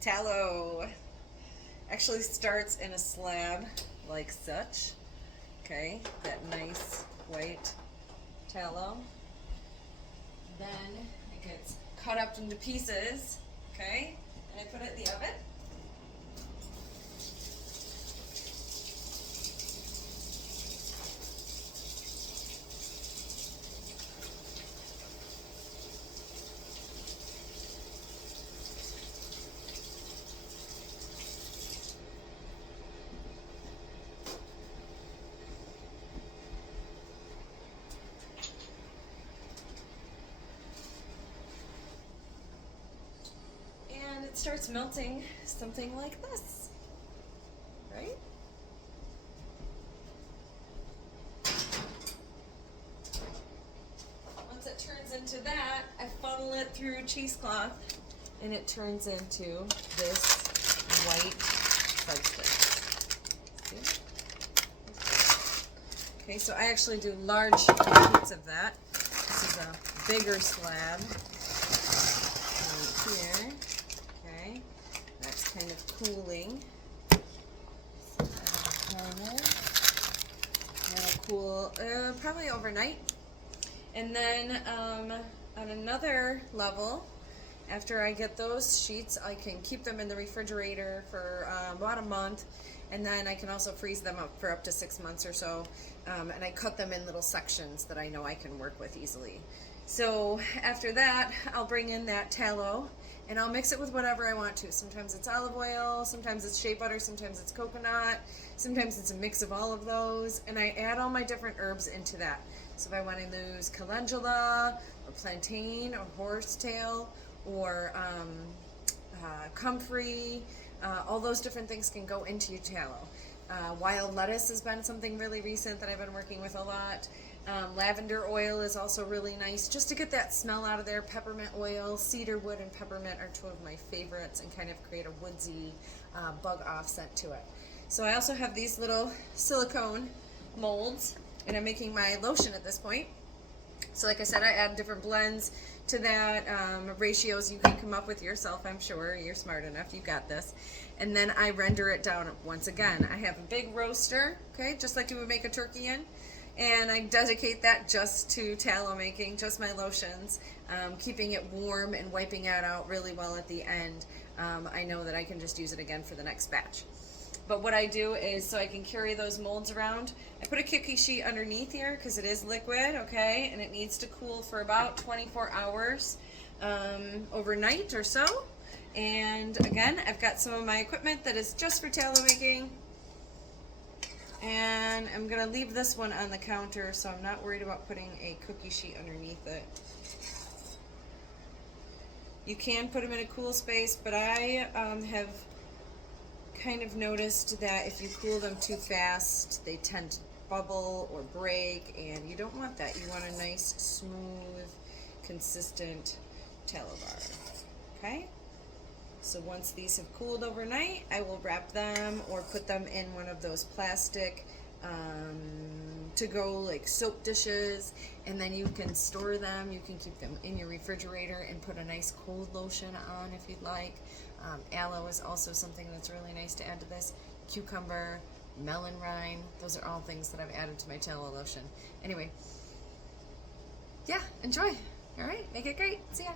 tallow. Actually starts in a slab like such. Okay, that nice white tallow. Then it gets cut up into pieces. Okay, and I put it in the oven. And it starts melting something like this, right? Once it turns into that, I funnel it through cheesecloth and it turns into this white substance. See? Okay, so I actually do large sheets of that. This is a bigger slab right here. Okay, that's kind of cooling. That'll cool probably overnight. And then on another level, after I get those sheets, I can keep them in the refrigerator for about a month, and then I can also freeze them up for up to 6 months or so. And I cut them in little sections that I know I can work with easily. So after that, I'll bring in that tallow and I'll mix it with whatever I want to. Sometimes it's olive oil, sometimes it's shea butter, sometimes it's coconut, sometimes it's a mix of all of those, and I add all my different herbs into that. So if I want to use calendula or plantain or horsetail or comfrey, all those different things can go into your tallow. Wild lettuce has been something really recent that I've been working with a lot. Lavender oil is also really nice just to get that smell out of there. Peppermint oil, cedar wood, and peppermint are two of my favorites and kind of create a woodsy bug off scent to it. So I also have these little silicone molds and I'm making my lotion at this point. So like I said, I add different blends to that, ratios you can come up with yourself, I'm sure. You're smart enough, you got this. And then I render it down once again. I have a big roaster, okay, just like you would make a turkey in. And I dedicate that just to tallow making, just my lotions, keeping it warm and wiping it out really well at the end. I know that I can just use it again for the next batch. But what I do is, so I can carry those molds around, I put a cookie sheet underneath here because it is liquid, okay, and it needs to cool for about 24 hours overnight or so. And again, I've got some of my equipment that is just for tallow making. And I'm going to leave this one on the counter, so I'm not worried about putting a cookie sheet underneath it. You can put them in a cool space, but I have kind of noticed that if you cool them too fast, they tend to bubble or break, and you don't want that. You want a nice, smooth, consistent tallow bar. Okay? So once these have cooled overnight, I will wrap them or put them in one of those plastic to-go like soap dishes, and then you can store them. You can keep them in your refrigerator and put a nice cold lotion on if you'd like. Aloe is also something that's really nice to add to this. Cucumber, melon rind, those are all things that I've added to my tallow lotion. Anyway, yeah, enjoy. All right, make it great. See ya.